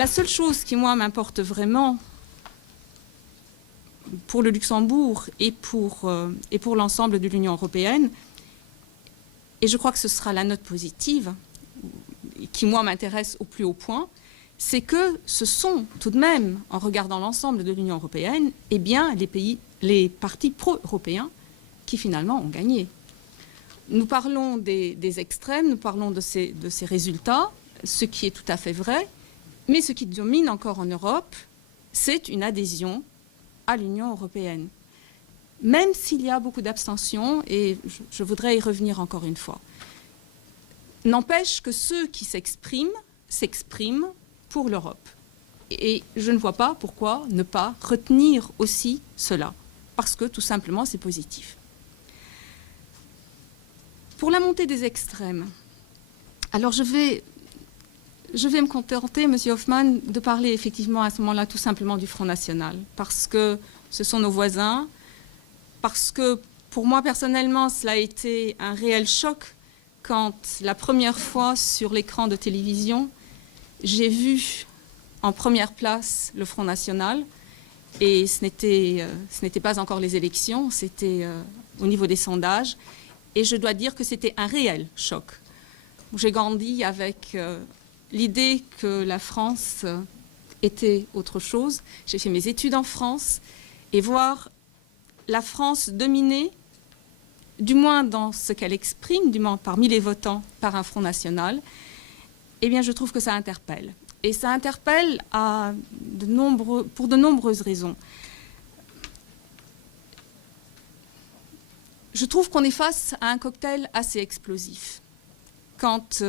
La seule chose qui, moi, m'importe vraiment pour le Luxembourg et pour l'ensemble de l'Union européenne, et je crois que ce sera la note positive, qui, moi, m'intéresse au plus haut point, c'est que ce sont tout de même, en regardant l'ensemble de l'Union européenne, eh bien, les partis pro-européens qui, finalement, ont gagné. Nous parlons des extrêmes, nous parlons de ces résultats, ce qui est tout à fait vrai, mais ce qui domine encore en Europe, c'est une adhésion à l'Union européenne. Même s'il y a beaucoup d'abstentions, et je voudrais y revenir encore une fois. N'empêche que ceux qui s'expriment pour l'Europe. Et je ne vois pas pourquoi ne pas retenir aussi cela, parce que tout simplement c'est positif. Pour la montée des extrêmes, alors je vais me contenter, M. Hoffmann, de parler effectivement à ce moment-là tout simplement du Front National, parce que ce sont nos voisins, parce que pour moi personnellement, cela a été un réel choc quand la première fois sur l'écran de télévision, j'ai vu en première place le Front National, et ce n'était pas encore les élections, c'était au niveau des sondages, et je dois dire que c'était un réel choc. J'ai grandi avec l'idée que la France était autre chose. J'ai fait mes études en France, et voir la France dominée, du moins dans ce qu'elle exprime, du moins parmi les votants, par un Front National, eh bien je trouve que ça interpelle. Et ça interpelle pour de nombreuses raisons. Je trouve qu'on est face à un cocktail assez explosif. Quand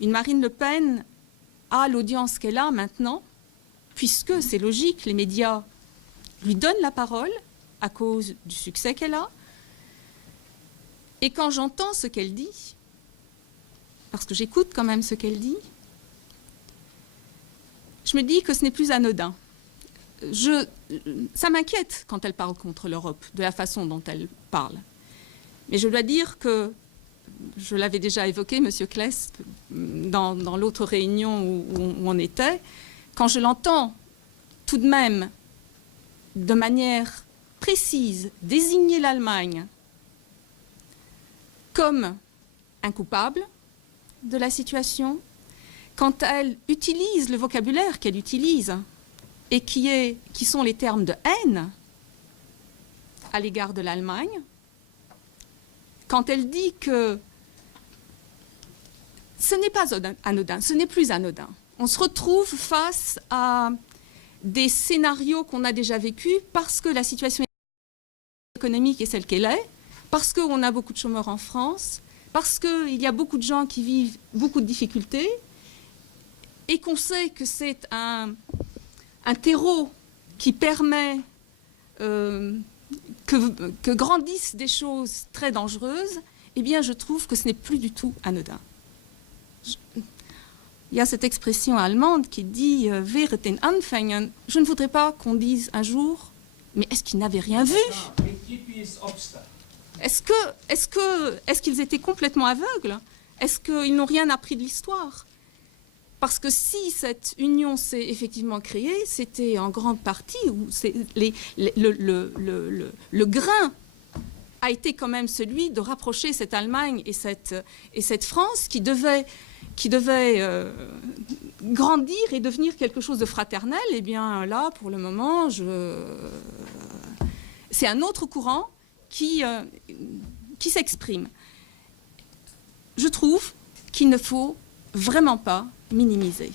une Marine Le Pen a l'audience qu'elle a maintenant, puisque c'est logique, les médias lui donnent la parole à cause du succès qu'elle a, et quand j'entends ce qu'elle dit, parce que j'écoute quand même ce qu'elle dit, je me dis que ce n'est plus anodin. Ça m'inquiète quand elle parle contre l'Europe, de la façon dont elle parle. Mais je dois dire que, je l'avais déjà évoqué, M. Claes, dans l'autre réunion où on était, quand je l'entends tout de même, de manière précise, désigner l'Allemagne comme un coupable de la situation, quand elle utilise le vocabulaire qu'elle utilise et qui sont les termes de haine à l'égard de l'Allemagne, quand elle dit que ce n'est pas anodin, ce n'est plus anodin. On se retrouve face à des scénarios qu'on a déjà vécus parce que la situation économique est celle qu'elle est, parce qu'on a beaucoup de chômeurs en France, parce qu'il y a beaucoup de gens qui vivent beaucoup de difficultés, et qu'on sait que c'est un terreau qui permet que grandissent des choses très dangereuses, eh bien je trouve que ce n'est plus du tout anodin. Il y a cette expression allemande qui dit « Während den Anfängen ». Je ne voudrais pas qu'on dise un jour « Mais est-ce qu'ils n'avaient rien vu ?» Est-ce qu'ils étaient complètement aveugles? Est-ce qu'ils n'ont rien appris de l'histoire? Parce que si cette union s'est effectivement créée, c'était en grande partie où le grain a été quand même celui de rapprocher cette Allemagne et cette France qui devait grandir et devenir quelque chose de fraternel. Eh bien là, pour le moment, c'est un autre courant qui s'exprime. Je trouve qu'il ne faut vraiment pas minimiser.